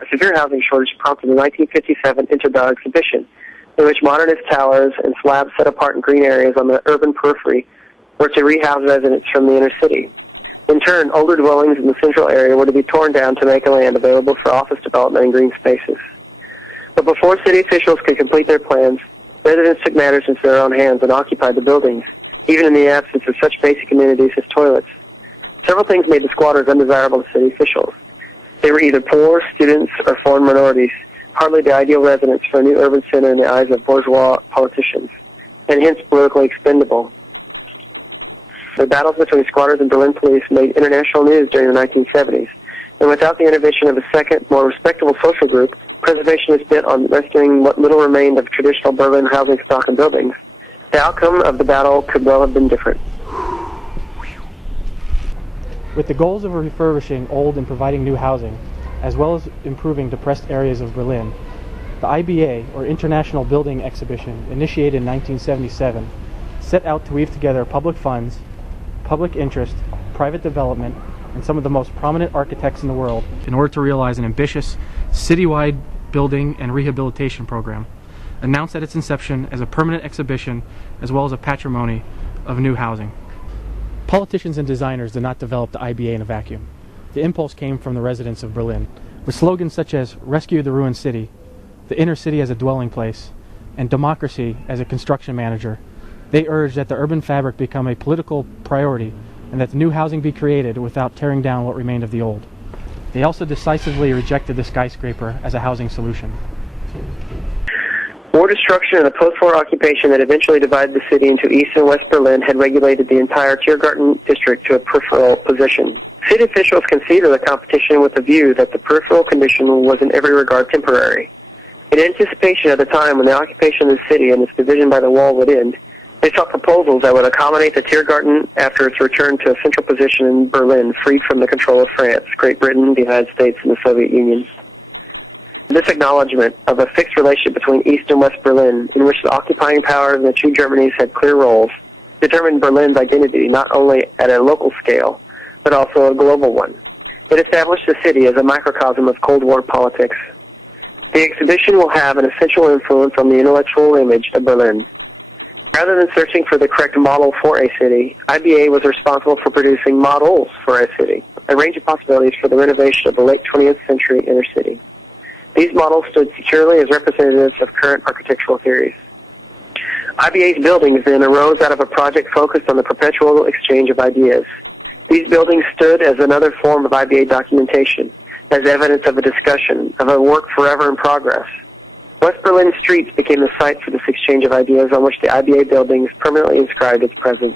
A severe housing shortage prompted the 1957 Interdial exhibition, in which modernist towers and slabs set apart in green areas on the urban periphery were to rehouse residents from the inner city. In turn, older dwellings in the central area were to be torn down to make a land available for office development and green spaces. But before city officials could complete their plans, residents took matters into their own hands and occupied the buildings, even in the absence of such basic amenities as toilets. Several things made the squatters undesirable to city officials. They were either poor, students, or foreign minorities, hardly the ideal residents for a new urban center in the eyes of bourgeois politicians, and hence politically expendable. The battles between squatters and Berlin police made international news during the 1970s, and without the intervention of a second, more respectable social group, preservation is bent on rescuing what little remained of traditional Berlin housing stock and buildings. The outcome of the battle could well have been different. With the goals of refurbishing old and providing new housing, as well as improving depressed areas of Berlin, the IBA, or International Building Exhibition, initiated in 1977, set out to weave together public funds, public interest, private development, and some of the most prominent architects in the world in order to realize an ambitious citywide building and rehabilitation program, announced at its inception as a permanent exhibition as well as a patrimony of new housing. Politicians and designers did not develop the IBA in a vacuum. The impulse came from the residents of Berlin, with slogans such as "Rescue the Ruined City," "The Inner City as a Dwelling Place," and "Democracy as a Construction Manager." They urged that the urban fabric become a political priority and that the new housing be created without tearing down what remained of the old. They also decisively rejected the skyscraper as a housing solution. War destruction and the post-war occupation that eventually divided the city into East and West Berlin had regulated the entire Tiergarten district to a peripheral position. City officials conceived of the competition with the view that the peripheral condition was in every regard temporary. In anticipation of the time when the occupation of the city and its division by the wall would end, they sought proposals that would accommodate the Tiergarten after its return to a central position in Berlin, freed from the control of France, Great Britain, the United States, and the Soviet Union. This acknowledgement of a fixed relationship between East and West Berlin, in which the occupying powers and the two Germanys had clear roles, determined Berlin's identity not only at a local scale, but also a global one. It established the city as a microcosm of Cold War politics. The exhibition will have an essential influence on the intellectual image of Berlin. Rather than searching for the correct model for a city, IBA was responsible for producing models for a city, a range of possibilities for the renovation of the late 20th century inner city. These models stood securely as representatives of current architectural theories. IBA's buildings then arose out of a project focused on the perpetual exchange of ideas. These buildings stood as another form of IBA documentation, as evidence of a discussion, of a work forever in progress. West Berlin streets became the site for this exchange of ideas on which the IBA buildings permanently inscribed its presence.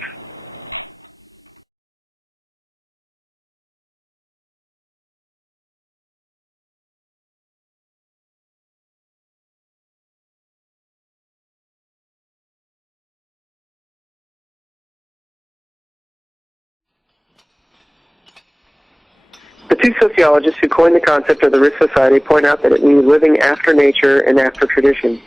The two sociologists who coined the concept of the rich society point out that it means living after nature and after tradition.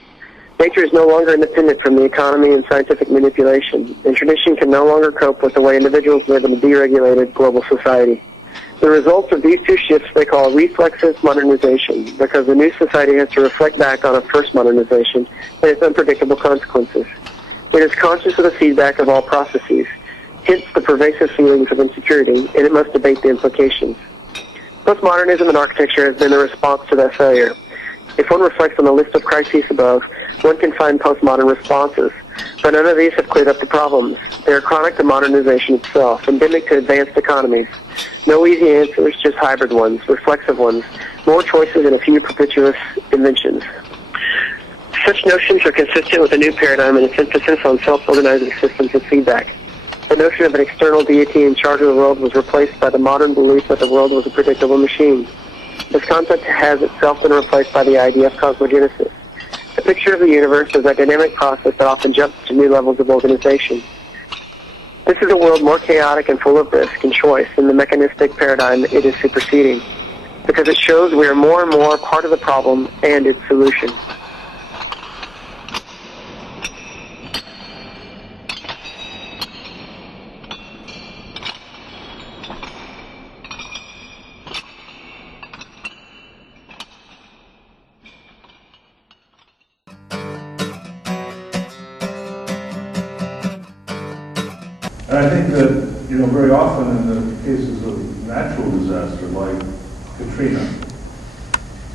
Nature is no longer independent from the economy and scientific manipulation, and tradition can no longer cope with the way individuals live in a deregulated global society. The results of these two shifts they call reflexive modernization, because the new society has to reflect back on a first modernization and its unpredictable consequences. It is conscious of the feedback of all processes, hence the pervasive feelings of insecurity, and it must debate the implications. Postmodernism in architecture has been a response to that failure. If one reflects on the list of crises above, one can find postmodern responses, but none of these have cleared up the problems. They are chronic to modernization itself, endemic to advanced economies. No easy answers, just hybrid ones, reflexive ones, more choices and a few perpetuous inventions. Such notions are consistent with a new paradigm and its emphasis on self-organizing systems of feedback. The notion of an external deity in charge of the world was replaced by the modern belief that the world was a predictable machine. This concept has itself been replaced by the idea of cosmogenesis, a picture of the universe as a dynamic process that often jumps to new levels of organization. This is a world more chaotic and full of risk and choice than the mechanistic paradigm it is superseding, because it shows we are more and more part of the problem and its solution. And I think that, very often in the cases of natural disaster like Katrina,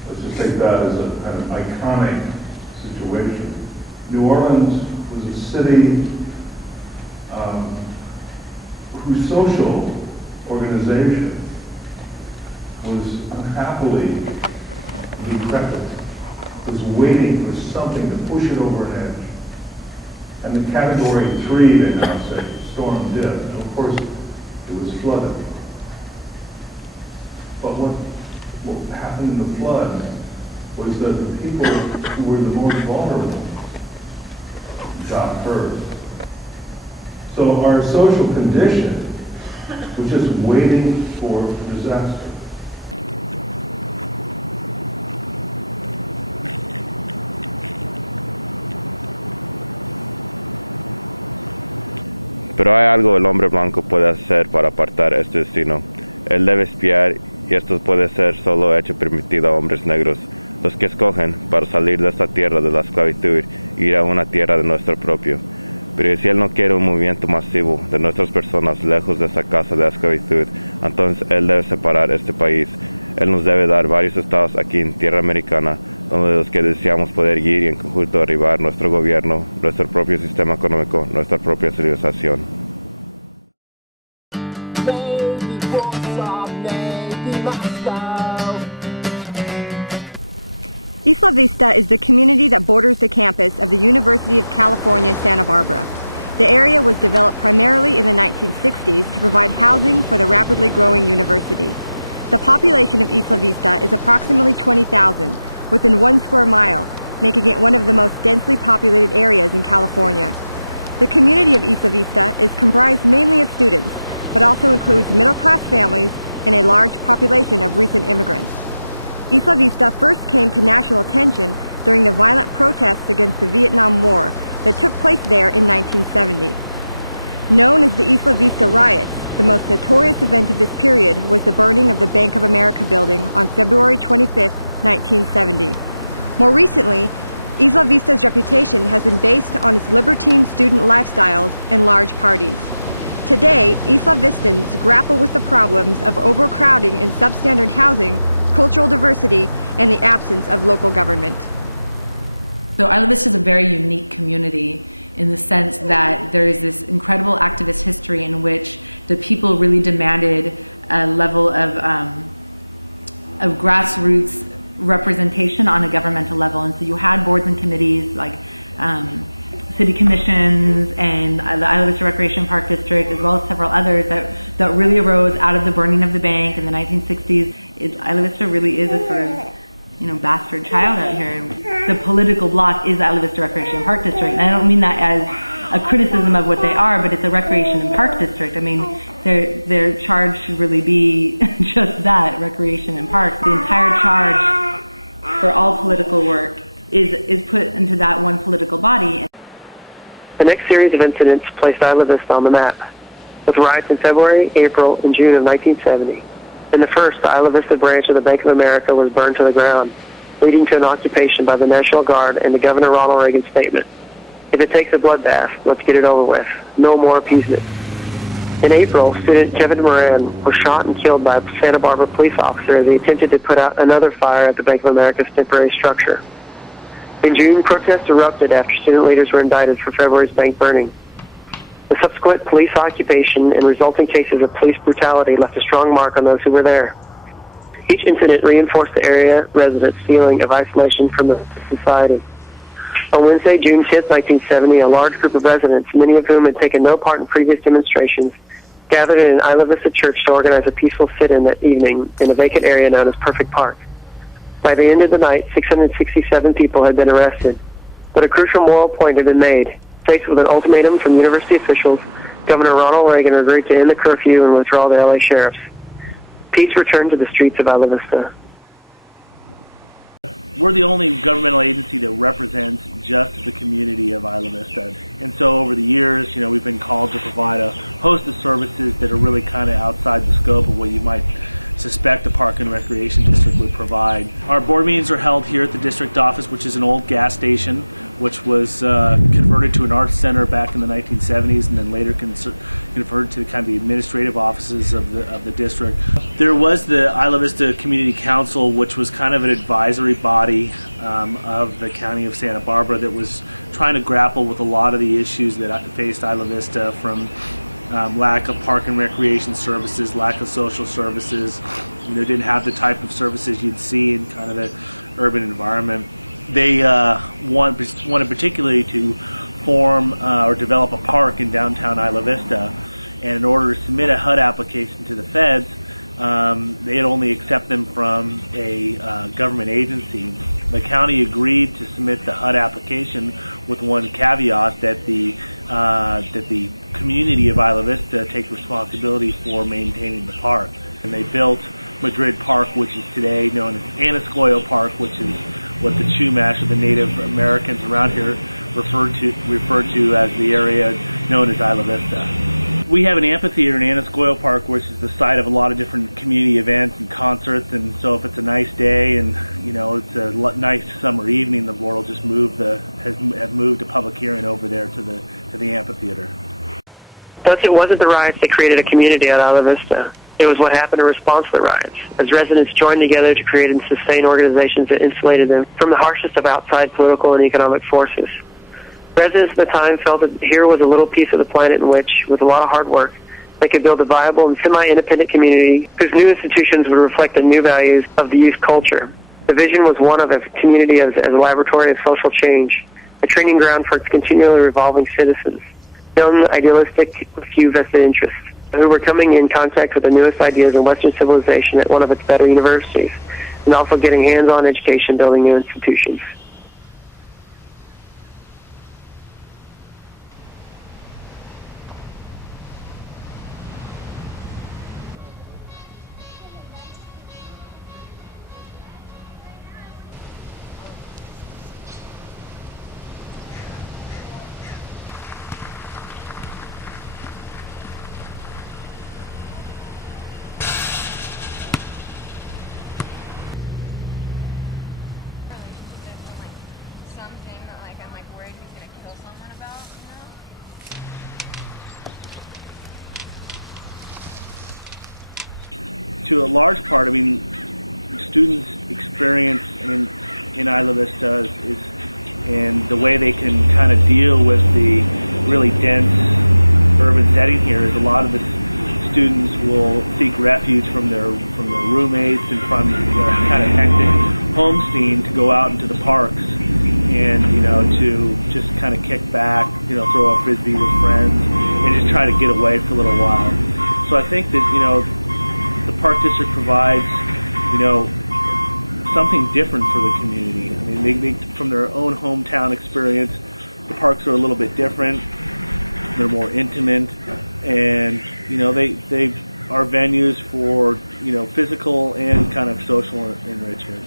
let's just take that as a kind of iconic situation. New Orleans was a city whose social organization was unhappily decrepit, was waiting for something to push it over an edge. And the category 3, they now say, storm did. And of course, it was flooded. But what happened in the flood was that the people who were the most vulnerable got first. So our social condition was just waiting for disaster. Pero hay algo el hombre blanco puede hacer para apartar este destino. Él debe espiar, y esto puede ser solo hecho permitido a hombres negros, los que escogen para salir de esta tierra de la esclavitud e ir a una tierra de nuestro propio. Pero si él no quiere un movimiento masivo de nuestras personas lejos de esa casa de la esclavitud, entonces él debe separar este país. Él nos debe dar varios estados aquí en tierra americana, donde los que deseamos poder ir y en conjunto derribar nuestro gobierno, nuestro propio sistema económico, nuestra propia civilización. Isla Vista is the community that borders the campus of the University of California, Santa Barbara. The area was developed primarily in the 1960s to provide housing for the rapidly growing university. The population of Isla Vista is approximately 20,000 within 1 square mile, making it one of the most densely populated areas in California. The community of Isla Vista is comprised mainly of students, but also includes middle-class families and a large population of recent immigrants. Isla Vista first came to national attention during the violent protests against the Vietnam War that took place there in 1970. Known as the Isla Vista riots, the most notorious event of this period was the burning of the Bank of America building on February 25, 1970. More recently, Isla Vista's reputation has been based on its libertine student lifestyles and large parties. Today, Isla Vistans grapple with the problems of overcrowding in substandard housing, cultural diversity, and the absence of local government. So Isla Vista is a very unique community in the sense that there is this incredible activist history in which the people really demanded a level of grassroots representation on a governmental level. And so you had boards and committees like city commissions and the Isla Vista Recreation Park District, as well as several others that really arose out of the burning of the bank in the 1960s. Isla Vista really is a sort of, bastard child out here. The political bloc is the Isla Vista Recreation Park District. And I don't mean that as a criticism of what they are, but it's a recreation and park district. I mean, their charge should really be just that, recreation and parks. The entire charge for all political work is put into that one political body. The next series of incidents placed Isla Vista on the map, with riots in February, April, and June of 1970. In the first, the Isla Vista branch of the Bank of America was burned to the ground, leading to an occupation by the National Guard and the Governor Ronald Reagan statement, "If it takes a bloodbath, let's get it over with. No more appeasement." In April, student Kevin Moran was shot and killed by a Santa Barbara police officer as he attempted to put out another fire at the Bank of America's temporary structure. In June, protests erupted after student leaders were indicted for February's bank burning. The subsequent police occupation and resulting cases of police brutality left a strong mark on those who were there. Each incident reinforced the area residents' feeling of isolation from the society. On Wednesday, June 10, 1970, a large group of residents, many of whom had taken no part in previous demonstrations, gathered in an Isla Vista church to organize a peaceful sit-in that evening in a vacant area known as Perfect Park. By the end of the night, 667 people had been arrested, but a crucial moral point had been made. Faced with an ultimatum from university officials, Governor Ronald Reagan agreed to end the curfew and withdraw the LA sheriffs. Peace returned to the streets of Isla Vista. We're the only governmental agency that represents just the community of Isla Vista. And so over the years, we've been called to provide a host of services that are really kind of outside the scope of what you might suspect the Park and Recreation District would provide. Our board meetings are held here at the district office, which is an old gas station, which was converted to an arts center back in the 1970s, and then later converted to kind of the administrative offices of the district. There was the Isla Vista Community Council, which was kind of an advisory body of the County of Santa Barbara that was trying to grapple with a lot of the issues that faced Isla Vista, from lack of park and recreation services, lack of social services. Didn't have the type of services you'd see in kind of the urban environment. They wanted particularly to form or develop a park in downtown Isla Vista, and in order to submit a HUD application to the feds, they'd only accept them from a government agency. The county agreed to submit the HUD application with one caveat, that the community of Isla Vista take responsibility for maintaining the park. And they built Madrid Park, which is today known as Anascoyo Park, which is what the Chumash, or the Native Americans around here, referred to as the area known as Isla Vista. We have an amphitheater in Anascoyo Park, which is the site of a lot of different community events and concerts. And so, if it's a nice day and it's a nice summer evening, the board will just have moved a public hearing over there to the amphitheater. Thus, it wasn't the riots that created a community at Isla Vista. It was what happened in response to the riots, as residents joined together to create and sustain organizations that insulated them from the harshest of outside political and economic forces. Residents at the time felt that here was a little piece of the planet in which, with a lot of hard work, they could build a viable and semi-independent community whose new institutions would reflect the new values of the youth culture. The vision was one of a community as a laboratory of social change, a training ground for its continually revolving citizens, young, idealistic, with few vested interests, who were coming in contact with the newest ideas in Western civilization at one of its better universities, and also getting hands-on education building new institutions. Something that I'm worried he's gonna kill someone about, To a large part, students' experience in Isla Vista is and the way they can kind of deal with the really dense urban setting here is a lot of the students will seek refuge from their roommates and from their kind of hectic home scene to go out into the parks and to just kind of kick back, throw a frisbee with friends and just try to get away for a little while. So I think that the park district provides something different for the community. They from their own hometown experience, the parks are a little bit different. They're more intimate, and they are venues for physical and kind of social enrichment.